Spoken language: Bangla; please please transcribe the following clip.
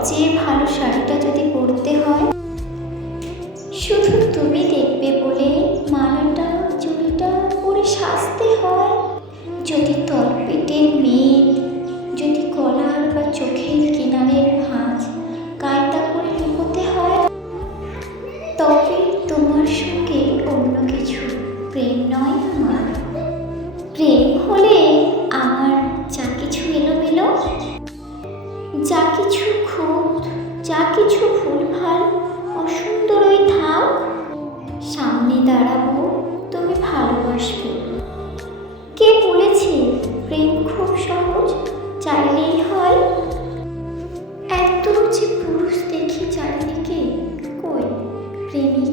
সবচেয়ে ভালো শাড়িটা যদি পরতে হয়, শুধু তুমি দেখবে বলে মালাটা চুড়িটা পরে সাজতে হয়, যদি তলপেটের মেদ, যদি গলার বা চোখের কিনারের ভাঁজ কায়দা করে লুকোতে হয়, তবে তোমার সঙ্গে অন্য কিছু। প্রেম নয় আমার। প্রেম হলে আমার যা কিছু এলোমেলো, যা কিছু খুঁত, যা কিছু ভুলভাল অসুন্দরই থাক, সামনে দাঁড়াবো, তুমি ভালোবাসবে। কে বলেছে প্রেম খুব সহজ, চাইলেই হয়? এত যে পুরুষ দেখি চারিদিকে, কই প্রেমিক